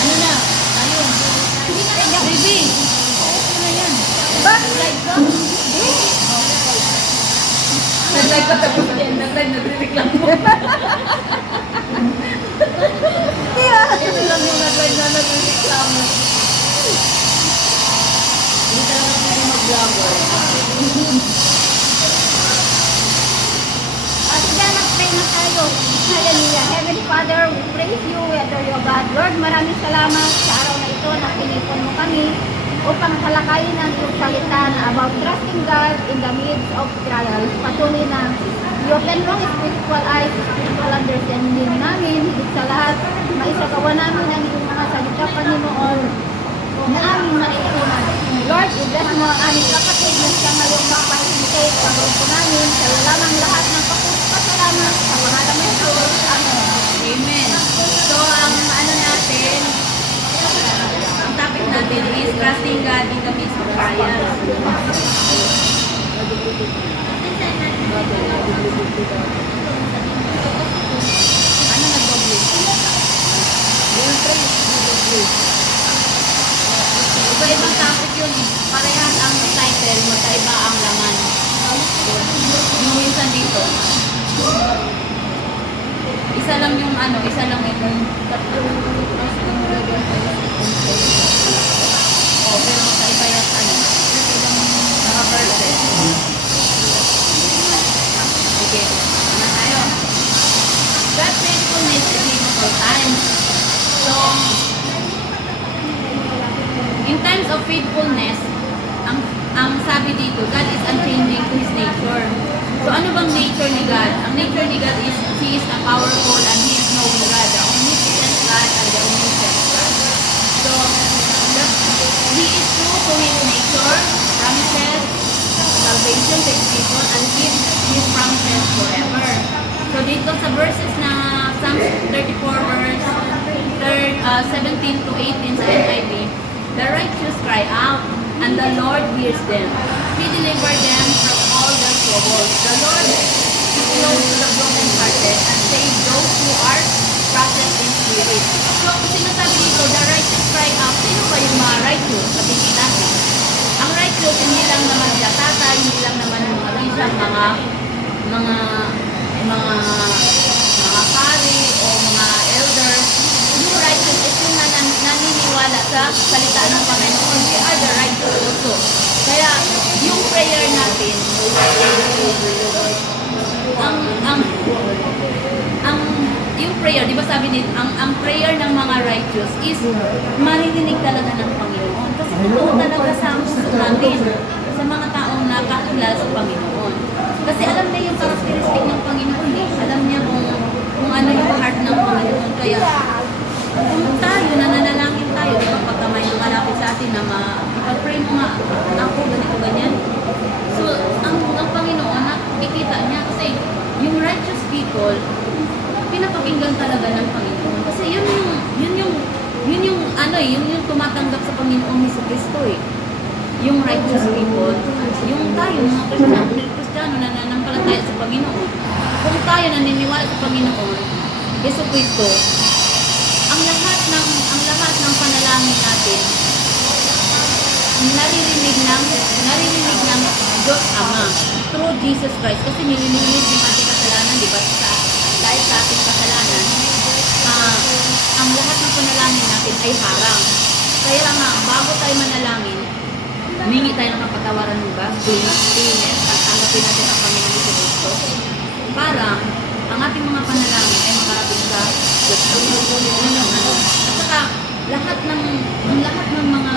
Ano na? Ayun. Baby. Ano na yan? Nag-live ka? Nag-live ka tapos nag-live nagre-reklamo. Ito lang yung nag-live na nagre-reklamo. Hindi talaga pwede mag-vlogger. At yan, mag-pray na tayo. Hallelujah. Heavenly Father, we praise you, we adore you, God. Lord, maraming salamat sa araw na ito na pinipon mo kami upang talakayin ang iyong salita na about trusting God in the midst of trials. Patuloy na i-open mo ang spiritual eyes, spiritual understanding namin, higit sa lahat, maisagawa namin ang iyong mga salita, Panginoon, na aming maiunan. Lord, i-bless mo ang aming kapatid na siya ngayong mag-participate sa grupo namin. Kaya lamang lahat ng pasalamat sa pangalan ng Diyos. Amen. Amen. So, ang ano natin, ang topic natin is trusting God in the midst of trials. Ano nag-doble? Iba-ibang topic yun. Parehas ang title, magkaiba ang laman. Yung minsan dito. Isa lang yung ano, isa lang ito. Oh, pero magkaiba yung ano. Mga verses. Okay, ano tayo? God's faithfulness is difficult times. So, in times of faithfulness, ang sabi dito, God is unchanging to His nature. So ano bang nature ni God? Ang nature ni God is, He is a powerful and He is knowing God, the omnipotent God and the omniscient God. So, He is true to His nature, promises, salvation to His people, and gives His promises forever. So dito sa verses na Psalms 34 verse 17 to 18 sa NIV, the righteous cry out, and the Lord hears them. He delivered them from all their troubles. The Lord is close to the brokenhearted and save those who are crushed in spirit. So, kung sinasabi dito, the righteous cry out, sino ba yung mga righteous? Sabihin natin. Ang righteous, hindi lang naman siya tatay, hindi lang naman yung mga pari o mga elders. Yung righteous is yung naniniwala sa salita ng Panginoon. We are the righteous also. Kaya yung prayer natin, yung prayer, di ba sabi nito, ang prayer ng mga righteous is maririnig talaga ng Panginoon. Kasi totoo talaga sa puso natin, sa mga taong nakakilala sa Panginoon. Kasi alam niya yung characteristic ng Panginoon eh. Alam niya kung ano yung heart ng Panginoon. Kaya kung tayo, nananalangin tayo, di ba, pagka may lumalapit sa atin na ipag-pray mo nga, ako, ganito, ganyan. So, ang Panginoon, nakikita niya kasi yung righteous people, pinapakinggan talaga ng Panginoon. Kasi yun yung tumatanggap sa Panginoong Jesucristo eh. Yung righteous people, yung tayo, mga Kristiyano na nanampalataya sa Panginoon. Kung tayo naniniwala sa Panginoon, Jesucristo, ang lahat ng panalangin natin naririnig ng Diyos Ama through Jesus Christ, kasi nililinis yung ating kasalanan, di ba? Dahil sa ating kasalanan, ang lahat ng panalangin natin ay harang. Kaya nga, bago tayo manalangin, humingi tayo ng kapatawaran ng ba? Cleanness, at tanggapin natin ang Panginoon Jesucristo para ang ating mga panalangin ay makarating sa Diyos. At saka, lahat ng mga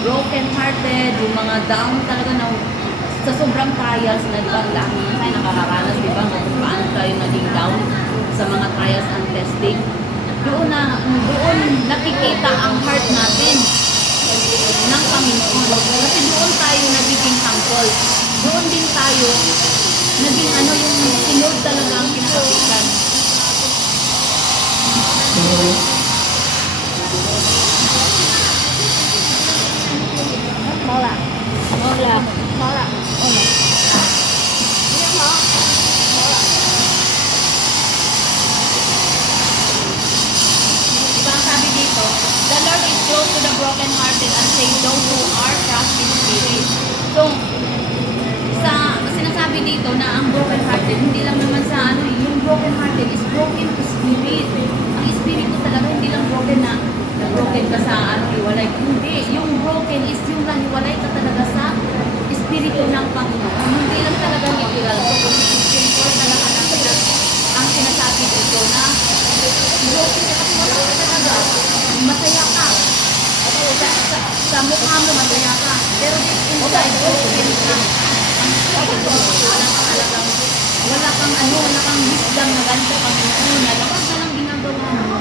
broken hearted, yung mga down talaga na sa sobrang trials na diba, lahat naman tayo nakakaranas, diba, kung paano tayo naging down sa mga trials and testing. Doon nakikita ang heart natin ng Panginoon. Kasi doon tayo nagiging thankful. Doon din tayo naging yung sinod talaga ang kinakapitan. Mola. Mola. Mola. Mola. dito na ang broken hearted, hindi lang naman sa ano, yung broken hearted is broken to spirit. Ang espiritu talaga, hindi lang broken na broken ka sa ano, iwalay. Hindi, yung broken is yung naniwalay ka talaga sa espiritu ng Panginoon. Hindi lang talaga literal. So, kung spiritual talaga ang sinasabi dito na broken ka kasi wala ka talaga. Masaya ka. Sa mukha mo masaya ka. Pero deep inside, broken ka. Wala kang ano, wala kang wisdom na galing sa Panginoon. Lakas na lang ginagawa mo.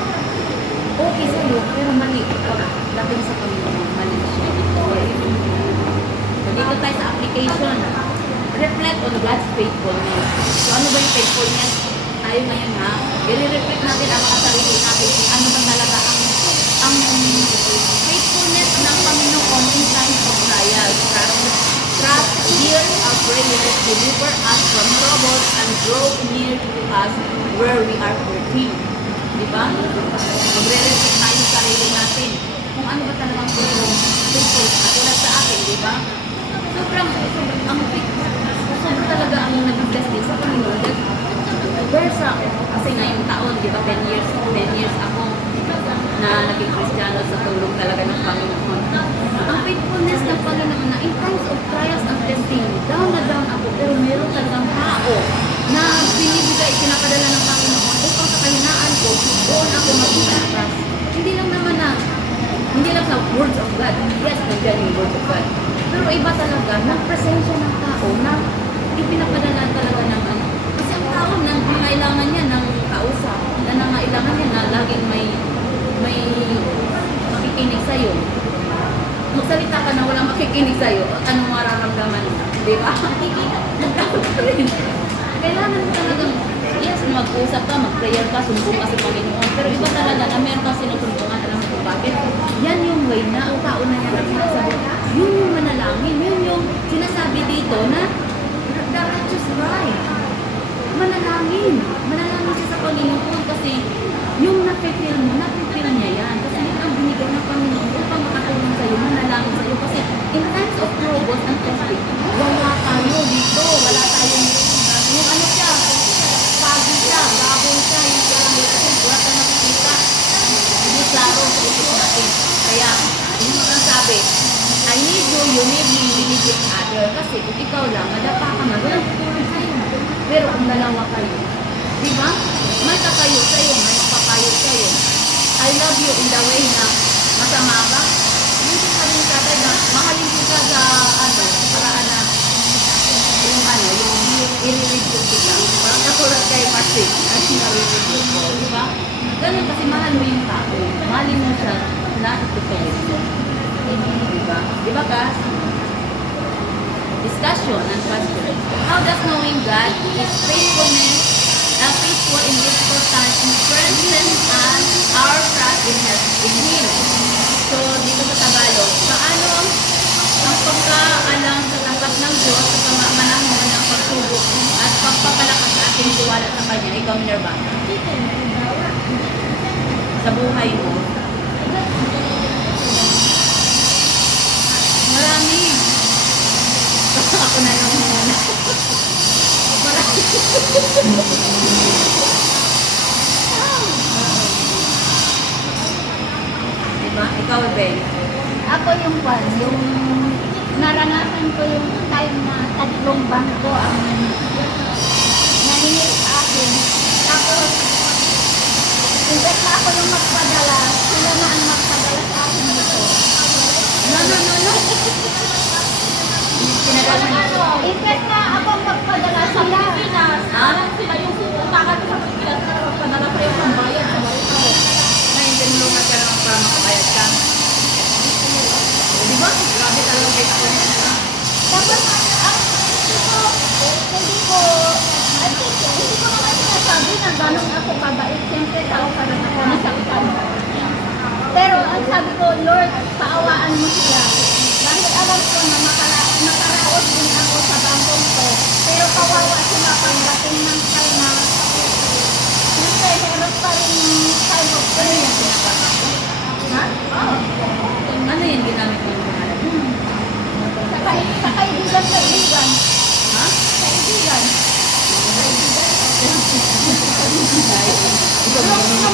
Okay sa'yo, pero mali. Dating sa Panginoon, mali siya. So, dito tayo sa application. Reflect on God's faithfulness. So, ano ba yung faithfulness? Tayo ngayon ha, i-reflect natin ang mga sarili natin kung ano ba talaga ang faithfulness ng Panginoon in times of trials. Trust, hear our prayers, deliver us from troubles, and draw near to us where we are hurting. Diba? Magre-reflect tayo sa sarili natin. Kung ano ba talagang faithful. Katulad sa akin, diba? Sobrang sobrang talaga ang nag-bless din sa Panginoon. Versa ako. Kasi ngayong taon, diba, 10 years ako na naging Kristiyano sa tulong talaga ng Panginoon. Ang faithfulness ng Panginoon na in times of trials and testing, down na down ako, pero meron talagang tao na binibigay, pinapadala ng Panginoon upang sa kahinaan ko, doon ako mag-atras. Hindi lang naman na, hindi lang sa words of God. Yes, nandiyan yung words of God. Pero iba talaga, ng presensya ng tao na ipinapadala talaga ng ano. Kasi ang tao, nangailangan niya ng kausap, na nangailangan niya na laging may makikinig sa'yo. Magsalita ka na walang makikinig sa'yo, anong mararamdaman mo? Di ba? Nagkakot ka rin. Kailangan mo talagang, yes, mag-usap ka, mag-prayer ka, sumbong ka sa Panginoon. Pero iba talaga na meron ka sinusumbungan, alam mo kung bakit? Yan yung way na ang tao na yan ang sinasabi. Yun yung manalangin, yun yung sinasabi dito na the righteous cry. Manalangin. Manalangin siya sa Panginoon kasi yung napipil mo, napipil niya yan. Kasi yun ang binigay ng Panginoon upang makatulong sa'yo, manalangin sa'yo. Kasi in times of troubles and testing, wala tayo dito. Wala tayong, yung ano siya, pagi siya, baboy siya, yung parang kasi wala tayo nakikita. Hindi klaro sa isip natin. Kaya, yung mga sabi, I need you, you need me, we need each other. Kasi kung ikaw lang, madapa ka na, walang tutulong sa'yo. Pero kung dalawa kayo, di ba? May kakayo sa'yo, may makapayo sa'yo. I love you in the way na masama ka. Hindi ka rin tatay na mahalin kita sa ano, paraan na yung ano, yung i-review kita. Parang katulad kay Marcy, kasi na-review ko, di ba? Ganun kasi mahal mo yung tao. Mahalin mo siya, lahat ito kayo. Di ba? Di ba ka? Discussion and question. How does knowing God is faithfulness, faithful in difficult times, strengthen and our trust in Him? So, dito sa Tagalog, paano ang pagkaalam sa tanggap ng Diyos sa panahon ng pagsubok at pagpapalakas sa ating tiwala sa Kanya? Ikaw, Minerva. Sa buhay mo. Marami. Ako na yung muna. Marami. Diba? Ikaw, Ben. Ako yung naranasan ko yung time na 3 bangko ang naninil sa akin. Tapos, imbes na ako yung magpadala, sila na ang magpadala sa akin nito. No. Imbes na ako magpadala sila. Sila yung pupuntakan sa Pilipinas na magpadala sa'yo ng bayad sa barito. Ngayon, tinulungan ka naman para makabayad ka. Di ba? Grabe talagang faithfulness na. Tapos, hindi ko naman sinasabi na gano'n ako kabait. Siyempre, tao pa rin ako, nasaktan. Pero ang sabi ko, Lord, paawaan mo sila. Dahil alam ko na makaraos din ako sa bangkong ko. Pero kawawa sila pagdating ng time na siyempre, meron pa rin time of prayer. Ha? Ano yung ginamit mo? Sa kaibigan. Ha? Kaibigan.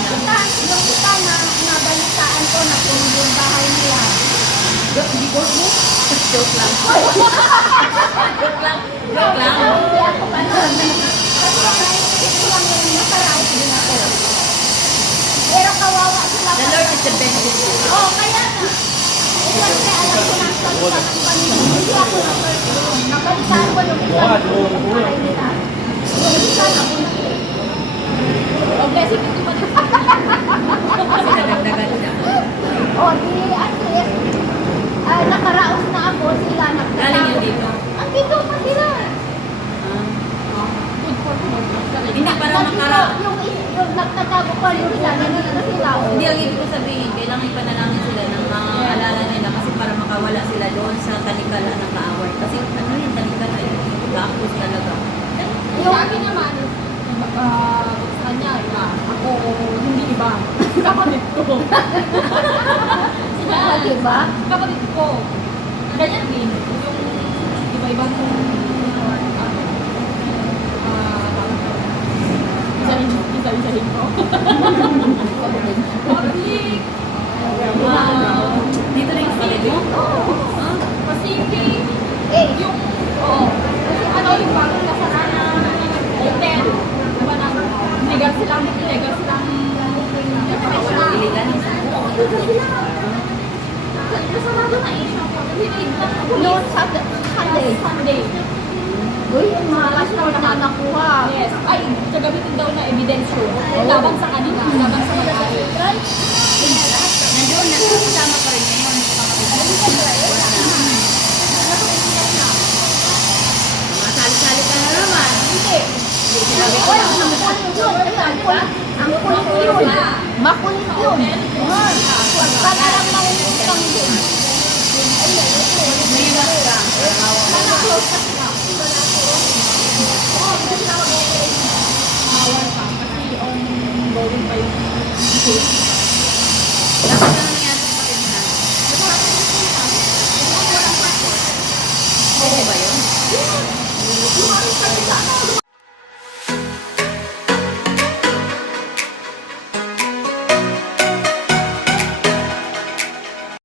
yung isa na nabalitaan ko na puno yung bahay nila. Hindi ko mo? Joke lang. Joke lang. Joke lang. Hindi ako pa nun. Kasi naisip ko lang yung nakaraos din ako. Pero kawawa sila. The Lord is the best. Oh, kaya na. Siyempre, alam ko na sa salita ng Panginoon. Hindi ako na-person. Nabalitaan ko yung isa na yung bahay nila. Yung isa na Oh, blessing ko pa din. Kasi nadagdagan siya. O, di, at least, nakaraos na ako sila. Galing yun dito. Andito pa sila. Hindi para Nandito, makara... yung nagtatago pa yung sila, nandito sila. Hindi, ang ibig ko sabihin, kailangan ipanalangin sila ng mga alala nila kasi para makawala sila doon sa talikalan ng kaaway. Kasi ano yung talikalan ay lakos talaga. Yung akin naman, sa kanya, ako hindi iba. Kapatid ko. Diba? Kapatid ko. Ganyan din. Yung iba-ibang isa-isahin ko. Public. Dito rin yung kapatid mo? Pacific. Yung, kasi ano yung bagong kasalanan, hotel, diba na, illegal silang, Iligan. kasalanan na issue ko, no, Sunday. Uy, malas na nakuha. Yes. Ay, gagamitin daw na evidence yun. Labang sa kanila, labang sa may-ari. Nandoon na, kasama pa rin ngayon. Masali-sali ka na naman. Hindi. Sinabi ko Oy, na. ang kulit yun. Ang kulit yun. Makulit yun. Pag alam mo yung utang yun. May iwas ka. Close ka sila. Awal pa kasi ongoing pa yung case.